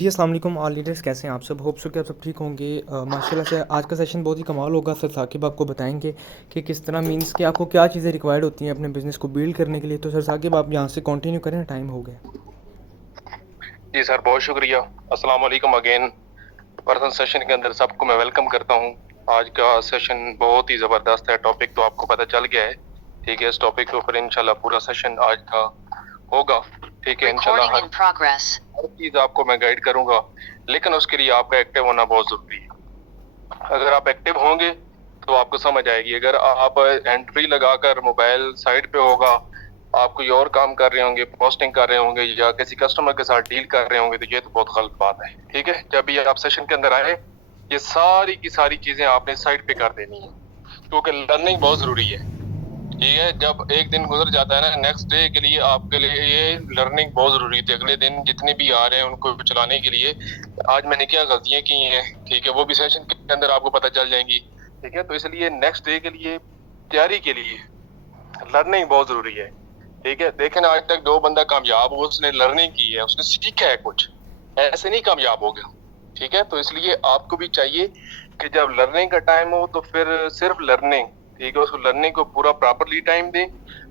جی السلام علیکم آل لیڈرس، کیسے ہیں آپ سب؟ ہوپ سو کہ آپ سب ٹھیک ہوں گے۔ ماشاءاللہ سے آج کا سیشن بہت ہی کمال ہوگا۔ سر ثاقب آپ کو بتائیں گے کہ کس طرح مینس کہ آپ کو کیا چیزیں ریکوائرڈ ہوتی ہیں اپنے بزنس کو بلڈ کرنے کے لیے۔ تو سر ثاقب آپ یہاں سے کنٹینیو کریں، ٹائم ہو گیا۔ جی سر، بہت شکریہ۔ السلام علیکم اگین۔ پرسن سیشن کے اندر سب کو میں ویلکم کرتا ہوں۔ آج کا سیشن بہت ہی زبردست ہے، ٹاپک تو آپ کو پتہ چل گیا ہے، ٹھیک ہے۔ اس ٹاپک کے اوپر انشاءاللہ پورا سیشن آج کا ہوگا، ٹھیک ہے۔ انشاءاللہ ہر چیز آپ کو میں گائیڈ کروں گا، لیکن اس کے لیے آپ کا ایکٹیو ہونا بہت ضروری ہے۔ اگر آپ ایکٹیو ہوں گے تو آپ کو سمجھ آئے گی۔ اگر آپ انٹری لگا کر موبائل سائڈ پہ ہوگا، آپ کوئی اور کام کر رہے ہوں گے، پوسٹنگ کر رہے ہوں گے یا کسی کسٹمر کے ساتھ ڈیل کر رہے ہوں گے، تو یہ تو بہت غلط بات ہے، ٹھیک ہے۔ جب یہ آپ سیشن کے اندر آئے، یہ ساری کی ساری چیزیں آپ نے سائڈ پہ کر دینی ہیں، کیونکہ لرننگ بہت ضروری ہے، ٹھیک ہے۔ جب ایک دن گزر جاتا ہے نا، نیکسٹ ڈے کے لیے آپ کے لیے یہ لرننگ بہت ضروری تھی۔ اگلے دن جتنے بھی آ رہے ہیں ان کو چلانے کے لیے آج میں نے کیا غلطیاں کی ہیں، ٹھیک ہے، وہ بھی سیشن کے اندر آپ کو پتہ چل جائیں گی، ٹھیک ہے۔ تو اس لیے نیکسٹ ڈے کے لیے تیاری کے لیے لرننگ بہت ضروری ہے، ٹھیک ہے۔ دیکھیں آج تک جو بندہ کامیاب ہو، اس نے لرننگ کی ہے، اس نے سیکھا ہے کچھ، ایسے نہیں کامیاب ہو گیا، ٹھیک ہے۔ تو اس لیے آپ کو بھی چاہیے کہ جب لرننگ کا ٹائم ہو تو پھر صرف لرننگ، ٹھیک ہے، اس کو لرننگ کو پورا پراپرلی ٹائم دیں،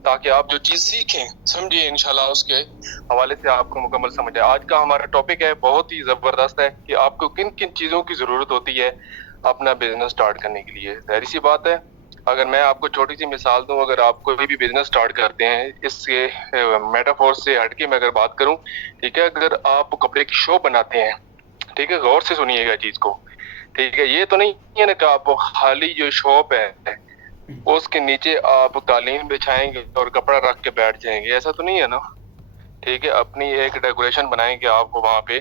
تاکہ آپ جو چیز سیکھیں سمجھیں انشاءاللہ اس کے حوالے سے آپ کو مکمل سمجھ آئے۔ آج کا ہمارا ٹاپک ہے بہت ہی زبردست ہے کہ آپ کو کن کن چیزوں کی ضرورت ہوتی ہے اپنا بزنس سٹارٹ کرنے کے لیے۔ ظاہر سی بات ہے، اگر میں آپ کو چھوٹی سی مثال دوں، اگر آپ کوئی بھی بزنس سٹارٹ کرتے ہیں، اس سے میٹافور سے ہٹ کے میں اگر بات کروں، ٹھیک ہے، اگر آپ کپڑے کی شاپ بناتے ہیں، ٹھیک ہے، غور سے سنیے گا چیز کو، ٹھیک ہے۔ یہ تو نہیں ہے نا کہ آپ خالی جو شاپ ہے اس کے نیچے آپ قالین بچھائیں گے اور کپڑا رکھ کے بیٹھ جائیں گے، ایسا تو نہیں ہے نا، ٹھیک ہے۔ اپنی ایک ڈیکوریشن بنائیں گے آپ کو وہاں پہ،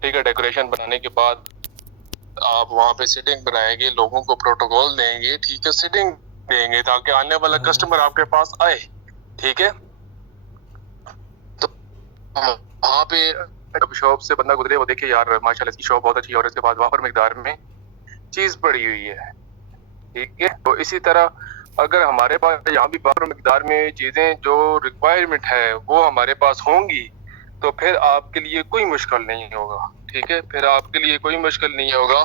ٹھیک ہے۔ ڈیکوریشن بنانے کے بعد آپ وہاں پہ سیٹنگ بنائیں گے، لوگوں کو پروٹوکول دیں گے، ٹھیک ہے، سیٹنگ دیں گے تاکہ آنے والا کسٹمر آپ کے پاس آئے، ٹھیک ہے۔ تو وہاں پہ شاپ سے بندہ گزرے، وہ دیکھے یار ماشاءاللہ اس کی شاپ بہت اچھی ہے اور اس کے پاس وافر مقدار میں چیز پڑی ہوئی ہے، ٹھیک ہے۔ تو اسی طرح اگر ہمارے پاس یہاں بھی وافر مقدار میں چیزیں جو ریکوائرمنٹ ہے وہ ہمارے پاس ہوں گی، تو پھر آپ کے لیے کوئی مشکل نہیں ہوگا، ٹھیک ہے، پھر آپ کے لیے کوئی مشکل نہیں ہوگا۔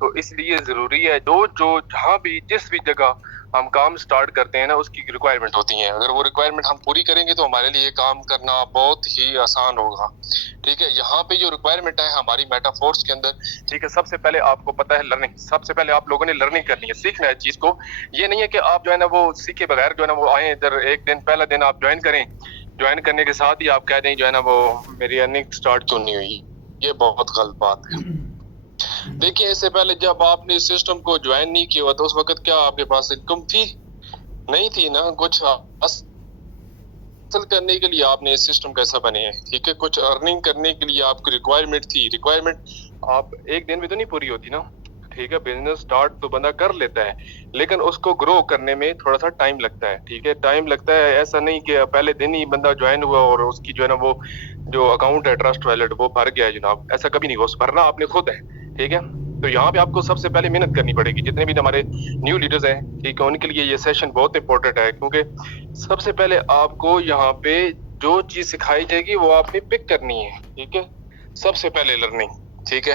تو اس لیے ضروری ہے جو جہاں بھی جس بھی جگہ ہم کام سٹارٹ کرتے ہیں نا، اس کی ریکوائرمنٹ ہوتی ہیں، اگر وہ ریکوائرمنٹ ہم پوری کریں گے تو ہمارے لیے کام کرنا بہت ہی آسان ہوگا، ٹھیک ہے۔ یہاں پہ جو ریکوائرمنٹ ہے ہماری میٹافورس کے اندر، ٹھیک ہے، سب سے پہلے آپ کو پتہ ہے لرننگ، سب سے پہلے آپ لوگوں نے لرننگ کرنی ہے، سیکھنا ہے چیز کو۔ یہ نہیں ہے کہ آپ جو ہے نا وہ سیکھے بغیر جو ہے نا وہ آئیں ادھر، ایک دن پہلا دن آپ جوائن کریں، جوائن کرنے کے ساتھ ہی آپ کہہ دیں جو ہے نا وہ میری ارننگ سٹارٹ کیوں نہیں ہوئی، یہ بہت غلط بات ہے۔ دیکھیں اس سے پہلے جب آپ نے سسٹم کو جوائن نہیں کیا ہوا تو اس وقت کیا آپ کے پاس انکم تھی؟ نہیں تھی نا۔ کچھ حاصل کرنے کے لیے آپ نے سسٹم کیسا بنے ہیں، ٹھیک ہے، کچھ ارننگ کرنے کے لیے آپ کی ریکوائرمنٹ تھی۔ ریکوائرمنٹ آپ ایک دن میں تو نہیں پوری ہوتی نا، ٹھیک ہے۔ بزنس سٹارٹ تو بندہ کر لیتا ہے، لیکن اس کو گرو کرنے میں تھوڑا سا ٹائم لگتا ہے، ٹھیک ہے، ٹائم لگتا ہے۔ ایسا نہیں کہ پہلے دن ہی بندہ جوائن ہوا اور اس کی جو ہے نا وہ جو اکاؤنٹ ہے ٹرسٹ ویلٹ وہ بھر گیا ہے جناب، ایسا کبھی نہیں ہوا، بھرنا آپ نے خود ہے، ٹھیک ہے۔ تو یہاں پہ آپ کو سب سے پہلے محنت کرنی پڑے گی۔ جتنے بھی ہمارے نیو لیڈرز ہیں، ٹھیک ہے، ان کے لیے یہ سیشن بہت امپورٹنٹ ہے، کیونکہ سب سے پہلے آپ کو یہاں پہ جو چیز سکھائی جائے گی وہ آپ نے پک کرنی ہے، ٹھیک ہے۔ سب سے پہلے لرننگ، ٹھیک ہے۔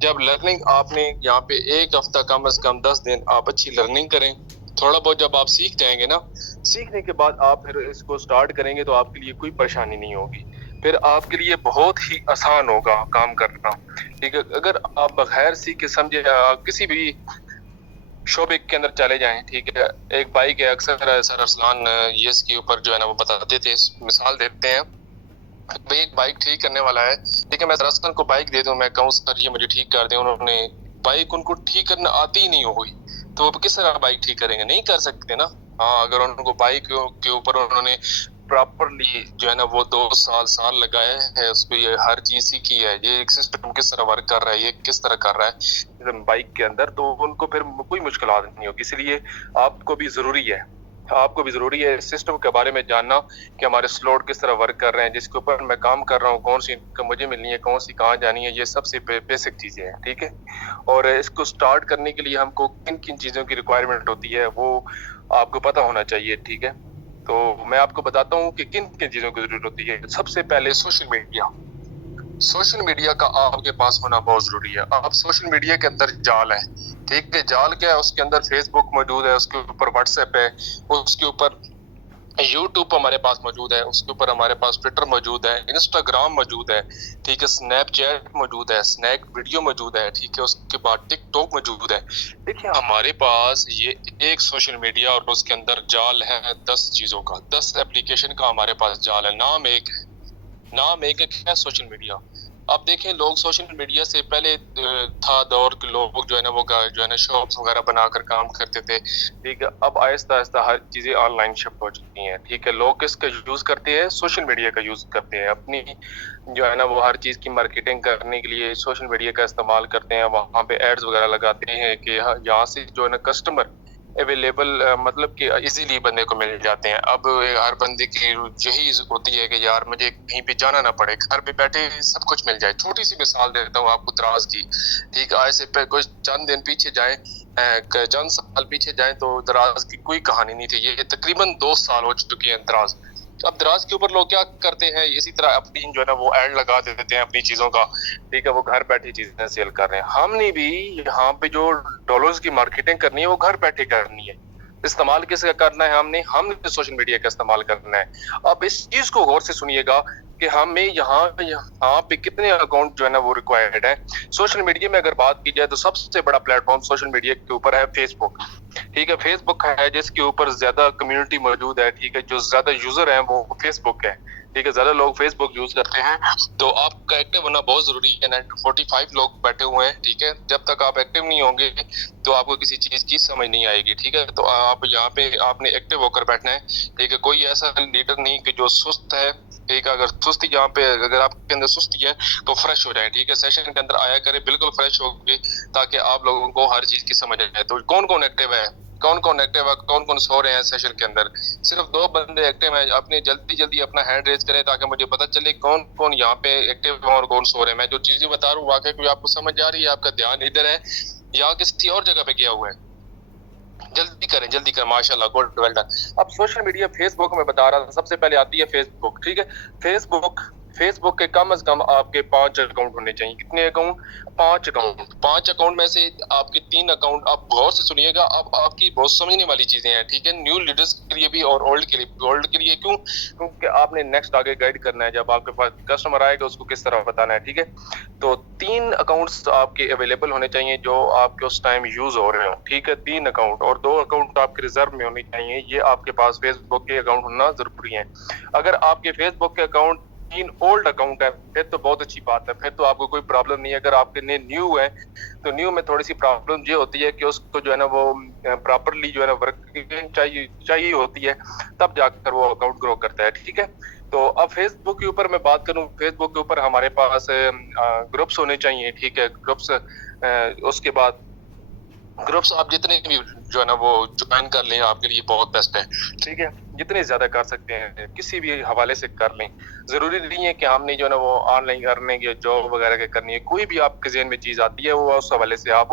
جب لرننگ آپ نے یہاں پہ ایک ہفتہ کم از کم 10 دن آپ اچھی لرننگ کریں، تھوڑا بہت جب آپ سیکھ جائیں گے نا، سیکھنے کے بعد آپ پھر اس کو سٹارٹ کریں گے تو آپ کے لیے کوئی پریشانی نہیں ہوگی، پھر آپ کے لیے بہت ہی آسان ہوگا کام کرنا، ٹھیک ہے۔ اگر آپ بغیر سیکھے سمجھے کسی بھی شعبے کے اندر چلے جائیں، ٹھیک ہے، ایک بائک ہے، اکثر سر ارسلان یہ اس کے اوپر جو ہے نا وہ بتاتے تھے، مثال دیتے ہیں، بھئی ایک بائک ٹھیک کرنے والا ہے، ٹھیک ہے، میں سر کو بائک دے دوں، میں کہوں سر یہ مجھے ٹھیک کر دیں، انہوں نے بائک ان کو ٹھیک کرنا آتی ہی نہیں ہوئی، تو وہ کس طرح بائک ٹھیک کریں گے؟ نہیں کر سکتے نا۔ ہاں اگر ان کو بائک کے اوپر انہوں نے پراپرلی جو ہے نا وہ 2 سال لگائے ہیں، اس پہ یہ ہر چیز سیکھی ہے، یہ ایک سسٹم کس طرح ورک کر رہا ہے، یہ کس طرح کر رہا ہے بائک کے اندر، تو ان کو پھر کوئی مشکلات نہیں ہوگی۔ اس لیے آپ کو بھی ضروری ہے، آپ کو بھی ضروری ہے سسٹم کے بارے میں جاننا کہ ہمارے سلوٹ کس طرح ورک کر رہے ہیں، جس کے اوپر میں کام کر رہا ہوں، کون سی انکم مجھے ملنی ہے، کون سی کہاں جانی ہے، یہ سب سے بیسک چیزیں ہیں، ٹھیک ہے۔ اور اس کو سٹارٹ کرنے کے لیے ہم کو کن کن چیزوں کی ریکوائرمنٹ ہوتی ہے وہ آپ کو پتہ ہونا چاہیے، ٹھیک ہے۔ تو میں آپ کو بتاتا ہوں کہ کن کن چیزوں کی ضرورت ہوتی ہے۔ سب سے پہلے سوشل میڈیا، سوشل میڈیا کا آپ کے پاس ہونا بہت ضروری ہے. اب سوشل میڈیا کے اندر جال ہے, ٹھیک ہے, جال کیا ہے, اس کے اندر فیس بک موجود ہے, اس کے اوپر واٹس ایپ ہے, اس کے اوپر یوٹیوب ہمارے پاس موجود ہے, اس کے اوپر ہمارے پاس ٹویٹر موجود ہے, انسٹاگرام موجود ہے, ٹھیک ہے, اسنیپ چیٹ موجود ہے, اسنیک ویڈیو موجود ہے, ٹھیک ہے, اس کے بعد ٹک ٹاک موجود ہے. دیکھیں ہمارے پاس یہ ایک سوشل میڈیا اور اس کے اندر جال ہے 10 چیزوں کا, 10 ایپلیکیشن کا ہمارے پاس جال ہے. نام ایک ہے سوشل میڈیا. اب دیکھیں لوگ سوشل میڈیا سے پہلے تھا دور کے لوگ جو ہے نا وہ جو ہے نا شاپس وغیرہ بنا کر کام کرتے تھے, ٹھیک ہے. اب آہستہ آہستہ ہر چیزیں آن لائن شفٹ ہو چکی ہیں, ٹھیک ہے. لوگ کس کا یوز کرتے ہیں, سوشل میڈیا کا یوز کرتے ہیں, اپنی جو ہے نا وہ ہر چیز کی مارکیٹنگ کرنے کے لیے سوشل میڈیا کا استعمال کرتے ہیں. وہاں پہ ایڈز وغیرہ لگاتے ہیں کہ یہاں سے جو ہے نا کسٹمر اویلیبل, مطلب کہ ایزیلی بندے کو مل جاتے ہیں. اب ہر بندے کی یہی ہوتی ہے کہ یار مجھے کہیں پہ جانا نہ پڑے, گھر پہ بیٹھے سب کچھ مل جائے. چھوٹی سی مثال دیتا ہوں آپ کو دراز کی, ٹھیک ہے. آج سے کچھ چند دن پیچھے جائیں, چند سال پیچھے جائیں تو دراز کی کوئی کہانی نہیں تھی. یہ تقریباً 2 سال ہو چکی ہیں دراز. اب دراز کے اوپر لوگ کیا کرتے ہیں, اسی طرح اپنی جو ہے نا وہ ایڈ لگا دیتے ہیں اپنی چیزوں کا, ٹھیک ہے, وہ گھر بیٹھے چیزیں سیل کر رہے ہیں. ہم نے بھی یہاں پہ جو ڈالرز کی مارکیٹنگ کرنی ہے وہ گھر بیٹھے کرنی ہے. استعمال کس کا کرنا ہے, ہم نے سوشل میڈیا کا استعمال کرنا ہے. اب اس چیز کو غور سے سنیے گا کہ ہمیں یہاں پہ کتنے اکاؤنٹ جو ہے نا وہ ریکوائرڈ ہے. سوشل میڈیا میں اگر بات کی جائے تو سب سے بڑا پلیٹ فارم سوشل میڈیا کے اوپر ہے فیس بک, ٹھیک ہے. فیس بک ہے جس کے اوپر زیادہ کمیونٹی موجود ہے, ٹھیک ہے. جو زیادہ یوزر ہیں وہ فیس بک ہے, ٹھیک ہے. زیادہ لوگ فیس بک یوز کرتے ہیں, تو آپ کا ایکٹیو ہونا بہت ضروری ہے. 45 لوگ بیٹھے ہوئے ہیں, ٹھیک ہے. جب تک آپ ایکٹیو نہیں ہوں گے تو آپ کو کسی چیز کی سمجھ نہیں آئے گی, ٹھیک ہے. تو آپ یہاں پہ آپ نے ایکٹیو ہو کر بیٹھنا ہے, ٹھیک ہے. کوئی ایسا لیڈر نہیں کہ جو سست ہے, ٹھیک ہے. اگر سستی یہاں پہ اگر آپ کے اندر سستی ہے تو فریش ہو جائیں, ٹھیک ہے. سیشن کے اندر آیا کرے بالکل فریش ہو گئے تاکہ آپ لوگوں کو ہر چیز کی سمجھ آئے. تو کون ایکٹیو ہے, کون سو رہے ہیں سیشن کے اندر. صرف 2 بندے ایکٹیو ہیں. اپنے جلدی اپنا ہینڈ ریز کریں تاکہ مجھے پتہ چلے کون یہاں پہ ایکٹیو ہے اور کون سو رہے ہیں. میں جو چیزیں بتا رہا ہوں واقعی کوئی آپ کو سمجھ آ رہی ہے, آپ کا دھیان ادھر ہے یا کسی اور جگہ پہ گیا ہوا ہے. جلدی کریں ماشاءاللہ, گڈ, ویل ڈن. اب سوشل میڈیا فیس بک میں بتا رہا تھا, سب سے پہلے آتی ہے فیس بک, ٹھیک ہے. فیس بک کے کم از کم آپ کے 5 اکاؤنٹ ہونے چاہیے. کتنے اکاؤنٹ, 5 اکاؤنٹ. 5 اکاؤنٹ میں سے آپ کے 3 اکاؤنٹ, آپ غور سے سنیے گا, اب آپ کی بہت سمجھنے والی چیزیں ہیں, ٹھیک ہے. نیو لیڈرز کے لیے بھی اور اولڈ کے لیے کیوں, کیونکہ آپ نے نیکسٹ آگے گائیڈ کرنا ہے. جب آپ کے پاس کسٹمر آئے گا اس کو کس طرح بتانا ہے, ٹھیک ہے. تو 3 اکاؤنٹس آپ کے اویلیبل ہونے چاہیے جو آپ کے اس ٹائم یوز ہو رہے ہوں, ٹھیک ہے. 3 اکاؤنٹ, اور 2 اکاؤنٹ آپ کے ریزرو میں ہونے چاہیے. یہ آپ کے پاس فیس بک کے اکاؤنٹ ہونا ضروری ہے. اگر آپ کے فیس بک کے اکاؤنٹ 3 اولڈ اکاؤنٹ ہے پھر تو بہت اچھی بات ہے, پھر تو آپ کو کوئی پرابلم نہیں ہے. اگر آپ کے نیو ہے تو نیو میں تھوڑی سی پرابلم یہ ہوتی ہے کہ اس کو جو ہے نا وہ پراپرلی جو ہے نا ورکنگ چاہیے ہوتی ہے, تب جا کر وہ اکاؤنٹ گرو کرتا ہے, ٹھیک ہے. تو اب فیس بک کے اوپر میں بات کروں, فیس بک کے اوپر ہمارے پاس گروپس ہونے چاہیے, ٹھیک ہے. گروپس, اس کے بعد گروپس آپ جتنے بھی جو ہے نا وہ جوائن کر لیں آپ کے لیے بہت بیسٹ ہے, ٹھیک ہے. جتنے زیادہ کر سکتے ہیں کسی بھی حوالے سے کر لیں. ضروری نہیں ہے کہ ہم نے جو ہے نا وہ آن لائن کرنے کی جاب وغیرہ کے کرنی ہے. کوئی بھی آپ کے ذہن میں چیز آتی ہے وہ اس حوالے سے آپ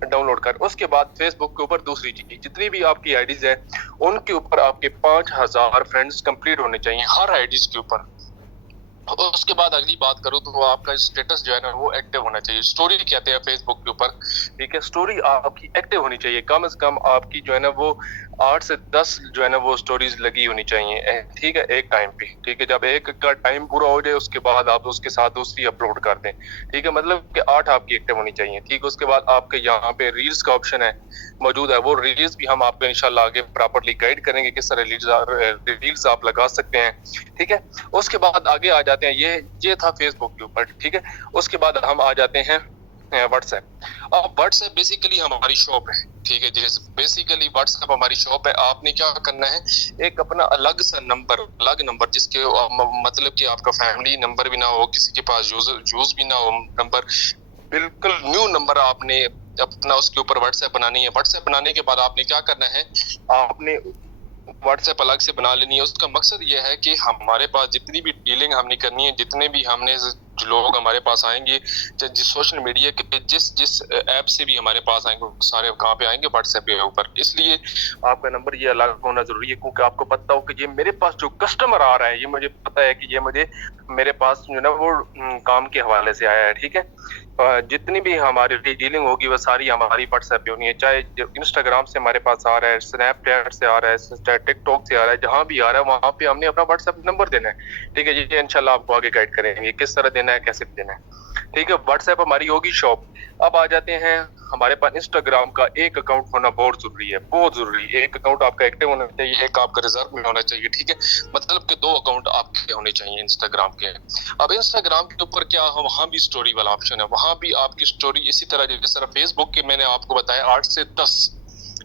ڈاؤن لوڈ کر. اس کے بعد فیس بک کے اوپر دوسری چیز, جتنی بھی آپ کی آئی ڈیز ہیں ان کے اوپر آپ کے 5000 فرینڈز کمپلیٹ ہونے چاہیے ہر آئی ڈیز کے اوپر. اس کے بعد اگلی بات کروں تو آپ کا اسٹیٹس جو ہے نا وہ ایکٹیو ہونا چاہیے. اسٹوری کہتے ہیں فیس بک کے اوپر, ٹھیک ہے. اسٹوری آپ کی ایکٹیو ہونی چاہیے. کم از کم آپ کی جو ہے نا وہ 8 سے 10 جو ہے نا وہ اسٹوریز لگی ہونی چاہیے, ٹھیک ہے, ایک ٹائم پہ, ٹھیک ہے. جب ایک کا ٹائم پورا ہو جائے اس کے بعد آپ اس کے ساتھ دوسری اپلوڈ کر دیں, ٹھیک ہے. مطلب کہ 8 آپ کی ایکٹیو ہونی چاہیے, ٹھیک. اس کے بعد آپ کے یہاں پہ ریلز کا آپشن ہے موجود ہے. وہ ریلز بھی ہم آپ کو انشاءاللہ آگے پراپرلی گائیڈ کریں گے کس طرح ریلز آپ لگا سکتے ہیں, ٹھیک ہے. اس کے بعد آگے آ جاتے ہیں, یہ تھا فیس بک کے اوپر, ٹھیک ہے. اس کے بعد ہم آ جاتے ہیں واٹس ایپ. اب واٹس ایپ بیسیکلی ہماری شاپ ہے, ٹھیک ہے. بیسیکلی واٹس ایپ ہماری شاپ ہے. آپ نے کیا کرنا ہے, ایک اپنا الگ نمبر جس کے مطلب کہ آپ کا فیملی نمبر بھی نہ ہو, کسی کے پاس یوز بھی نہ ہو نمبر, بالکل نیو نمبر آپ نے اپنا اس کے اوپر واٹس ایپ بنانی ہے. واٹس ایپ بنانے کے بعد آپ نے کیا کرنا ہے, آپ نے واٹس ایپ الگ سے بنا لینی ہے. اس کا مقصد یہ ہے کہ ہمارے پاس جتنی بھی ڈیلنگ ہم نے کرنی ہے, جتنے بھی ہم نے جو لوگ ہمارے پاس آئیں گے جس سوشل میڈیا کے جس ایپ سے بھی ہمارے پاس آئیں گے سارے کہاں پہ آئیں گے؟ واٹس ایپ کے اوپر. اس لیے آپ کا نمبر یہ الگ ہونا ضروری ہے کیونکہ آپ کو پتہ ہو کہ یہ میرے پاس جو کسٹمر آ رہا ہے یہ مجھے پتہ ہے کہ یہ مجھے میرے پاس جو نا وہ کام کے حوالے سے آیا ہے. ٹھیک ہے، جتنی بھی ہماری ڈیلنگ ہوگی وہ ساری ہماری واٹس ایپ پہ ہونی ہے، چاہے انسٹاگرام سے ہمارے پاس آ رہا ہے، اسنیپ چیٹ سے آ رہا ہے، چاہے ٹک ٹاک سے آ رہا ہے، جہاں بھی آ رہا ہے وہاں پہ ہم نے اپنا واٹس ایپ نمبر دینا ہے. ٹھیک ہے، یہ انشاءاللہ آپ کو آگے گائیڈ کریں گے کس طرح دینا ہے، کیسے دینا ہے. ٹھیک ہے، واٹس ایپ ہماری ہوگی شاپ. اب آ جاتے ہیں ہمارے پاس انسٹاگرام کا ایک اکاؤنٹ ہونا بہت ضروری ہے، بہت ضروری ہے. ایک اکاؤنٹ آپ کا ایکٹیو ہونا چاہیے، ایک آپ کا ریزرو میں ہونا چاہیے. ٹھیک ہے، مطلب کہ 2 اکاؤنٹ آپ کے ہونے چاہیے انسٹاگرام کے. اب انسٹاگرام کے اوپر کیا ہے، وہاں بھی سٹوری والا آپشن ہے، وہاں بھی آپ کی سٹوری اسی طرح جس طرح فیس بک کے میں نے آپ کو بتایا 8 سے 10.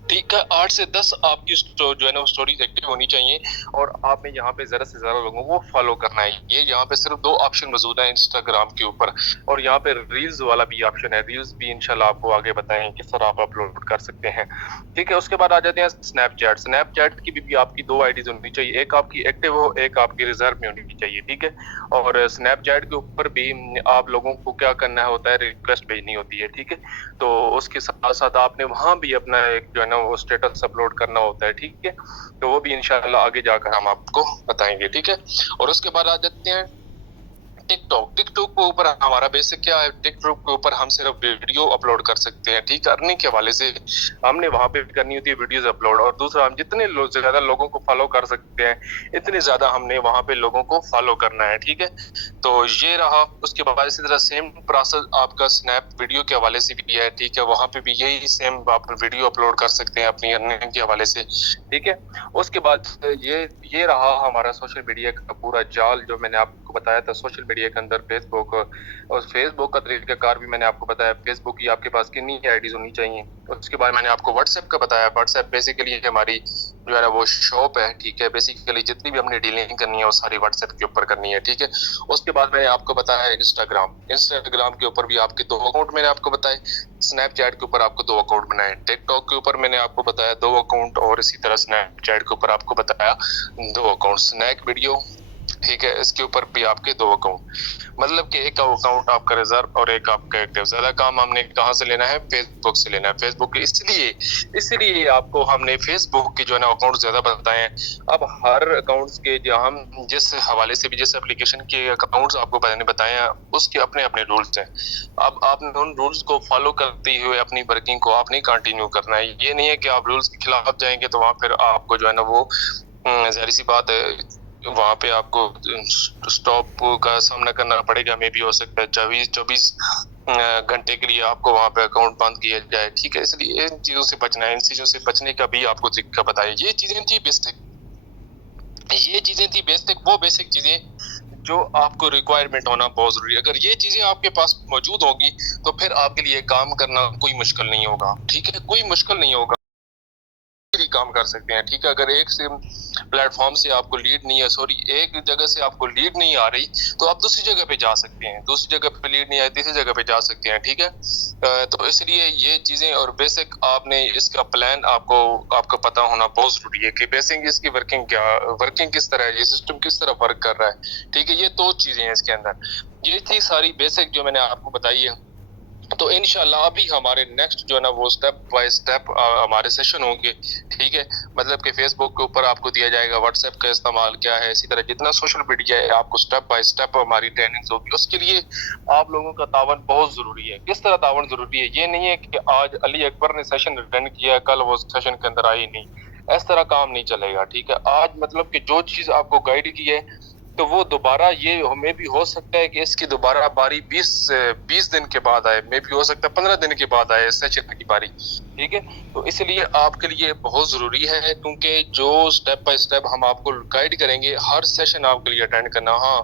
ٹھیک ہے، 8 سے 10 آپ کی جو ہے نا سٹوریز ایکٹیو ہونی چاہیے اور آپ نے یہاں پہ زیادہ سے زیادہ لوگوں کو فالو کرنا ہے. یہ یہاں پہ صرف 2 آپشن موجود ہیں انسٹاگرام کے اوپر، اور یہاں پہ ریلز والا بھی آپشن ہے. ریلز بھی انشاءاللہ آپ کو آگے بتائیں کس طرح آپ اپلوڈ کر سکتے ہیں. ٹھیک ہے، اس کے بعد آ جاتے ہیں اسنیپ چیٹ. اسنیپ چیٹ کی بھی آپ کی 2 آئی ڈیز ہونی چاہیے، ایک آپ کی ایکٹیو ہو، ایک آپ کی ریزرو میں ہونی چاہیے. ٹھیک ہے، اور اسنیپ چیٹ کے اوپر بھی آپ لوگوں کو کیا کرنا ہوتا ہے، ریکویسٹ بھیجنی ہوتی ہے. ٹھیک ہے، تو اس کے ساتھ ساتھ آپ نے وہاں بھی اپنا ایک جو ہے نا وہ اسٹیٹس اپلوڈ کرنا ہوتا ہے. ٹھیک ہے، تو وہ بھی انشاءاللہ آگے جا کر ہم آپ کو بتائیں گے. ٹھیک ہے، اور اس کے بعد آ جاتے ہیں ٹک ٹاک. ٹک ٹاک کے اوپر ہمارا بیسک کیا ہے، ٹک ٹاک کے اوپر ہم صرف ویڈیو اپلوڈ کر سکتے ہیں. ٹھیک ہے، ارننگ کے حوالے سے ہم نے وہاں پہ کرنی ہوتی ہے ویڈیوز اپلوڈ، اور دوسرا ہم جتنے زیادہ لوگوں کو فالو کر سکتے ہیں اتنے زیادہ ہم نے وہاں پہ لوگوں کو فالو کرنا ہے. ٹھیک ہے، تو یہ رہا. اس کے بعد اسی طرح سیم پروسیس آپ کا سنیپ ویڈیو کے حوالے سے بھی ہے. ٹھیک ہے، وہاں پہ بھی یہی سیم آپ ویڈیو اپلوڈ کر سکتے ہیں اپنی ارننگ کے حوالے سے. ٹھیک ہے، اس کے بعد یہ رہا ہمارا سوشل میڈیا کا پورا جال جو میں نے آپ کو بتایا تھا. سوشل میڈیا کے اندر فیس بک، اور فیس بک کا طریقہ کار بھی میں نے آپ کو بتایا. فیس بک کی آپ کے پاس کتنی آئی ڈیز ہونی چاہیے. اس کے بعد میں نے آپ کو واٹس ایپ کا بتایا. واٹس ایپ بیسیکلی ہماری جو ہے نا وہ شاپ ہے. ٹھیک ہے، بیسیکلی جتنی بھی ہم نے ڈیلنگ کرنی ہے وہ ساری واٹس ایپ کے اوپر کرنی ہے. ٹھیک ہے، اس کے بعد میں نے آپ کو بتایا انسٹاگرام. انسٹاگرام کے اوپر بھی آپ کے 2 اکاؤنٹ میں نے آپ کو بتائے. اسنیپ چیٹ کے اوپر آپ کو 2 اکاؤنٹ بنائے. ٹک ٹاک کے اوپر میں نے آپ کو بتایا 2 اکاؤنٹ، اور اسی طرح اسنیپ چیٹ کے اوپر آپ کو بتایا 2 اکاؤنٹ. اسنیک ویڈیو، ٹھیک ہے، اس کے اوپر بھی آپ کے 2 اکاؤنٹ، مطلب کہ ایک اکاؤنٹ آپ کا ریزرو اور ایک آپ کا ایکٹیو. زیادہ کام ہم نے کہاں سے لینا ہے، فیس بک سے لینا ہے. فیس بک اس لیے آپ کو ہم نے فیس بک کے جو ہے نا اکاؤنٹ زیادہ بتائے ہیں. اب ہر اکاؤنٹس کے جو ہم جس حوالے سے بھی جس اپلیکیشن کے اکاؤنٹس آپ کو بتائے ہیں اس کے اپنے اپنے رولز ہیں. اب آپ نے ان رولز کو فالو کرتے ہوئے اپنی ورکنگ کو آپ نہیں کنٹینیو کرنا ہے. یہ نہیں ہے کہ آپ رولز کے خلاف جائیں گے تو وہاں پھر آپ کو جو ہے نا وہ ظاہر سی بات ہے وہاں پہ آپ کو سٹاپ کا سامنا کرنا پڑے گا. میں بھی ہو سکتا ہے 24 گھنٹے کے لیے آپ کو وہاں پہ اکاؤنٹ بند کیا جائے. ٹھیک ہے، اس لیے ان چیزوں سے بچنا ہے. ان چیزوں سے بچنے کا بھی آپ کو طریقہ بتایا. یہ چیزیں تھی بیسک، وہ بیسک چیزیں جو آپ کو ریکوائرمنٹ ہونا بہت ضروری ہے. اگر یہ چیزیں آپ کے پاس موجود ہوگی تو پھر آپ کے لیے کام کرنا کوئی مشکل نہیں ہوگا. ٹھیک ہے، کوئی مشکل نہیں ہوگا، کام کر سکتے ہیں. ٹھیک ہے، اگر ایک سے پلیٹ فارم سے آپ کو لیڈ نہیں ہے، ایک جگہ سے آپ کو لیڈ نہیں آ رہی تو آپ دوسری جگہ پہ جا سکتے ہیں. دوسری جگہ پہ لیڈ نہیں آئی تیسری جگہ پہ جا سکتے ہیں. ٹھیک ہے، تو اس لیے یہ چیزیں اور بیسک آپ نے اس کا پلان آپ کو پتا ہونا بہت ضروری ہے کہ بیسک اس کی ورکنگ کس طرح ہے، یہ سسٹم کس طرح ورک کر رہا ہے. ٹھیک ہے، یہ 2 چیزیں ہیں اس کے اندر. یہ تھی ساری بیسک جو میں نے آپ کو بتائی ہے. تو انشاءاللہ ابھی ہمارے نیکسٹ جو ہے نا وہ سٹیپ بائی سٹیپ ہمارے سیشن ہوں گے. ٹھیک ہے، مطلب کہ فیس بک کے اوپر آپ کو دیا جائے گا واٹس ایپ کا استعمال کیا ہے. اسی طرح جتنا سوشل میڈیا ہے آپ کو سٹیپ بائی سٹیپ ہماری ٹریننگز ہوگی. اس کے لیے آپ لوگوں کا تعاون بہت ضروری ہے. کس طرح تعاون ضروری ہے، یہ نہیں ہے کہ آج علی اکبر نے سیشن رن کیا کل وہ سیشن کے اندر آئی نہیں. اس طرح کام نہیں چلے گا. ٹھیک ہے، آج مطلب کہ جو چیز آپ کو گائیڈ کی ہے تو وہ دوبارہ یہ ہمیں بھی ہو سکتا ہے کہ اس کی دوبارہ باری 20 دن کے بعد آئے، میں بھی ہو سکتا ہے 15 دن کے بعد آئے سیشن کی باری. ٹھیک ہے، تو اس لیے آپ کے لیے بہت ضروری ہے کیونکہ جو سٹیپ بائی سٹیپ ہم آپ کو گائیڈ کریں گے ہر سیشن آپ کے لیے اٹینڈ کرنا. ہاں،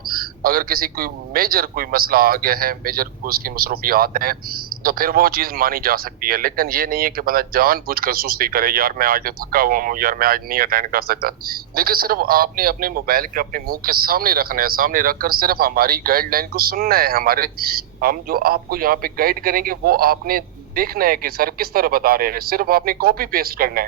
اگر کسی کوئی مسئلہ آ گیا ہے، میجر کوئی اس کی مصروفیات ہیں تو پھر وہ چیز مانی جا سکتی ہے. لیکن یہ نہیں ہے کہ بندہ جان بوجھ کر سستی کرے، یار میں آج تھکا ہوا ہوں، یار میں آج نہیں اٹینڈ کر سکتا. دیکھیں، صرف آپ نے اپنے موبائل کے اپنے منہ کے سامنے رکھنا ہے، سامنے رکھ کر صرف ہماری گائیڈ لائن کو سننا ہے. ہم جو آپ کو یہاں پہ گائیڈ کریں گے وہ آپ نے دیکھنا ہے کہ سر کس طرح بتا رہے ہیں. صرف آپ نے کاپی پیسٹ کرنا ہے.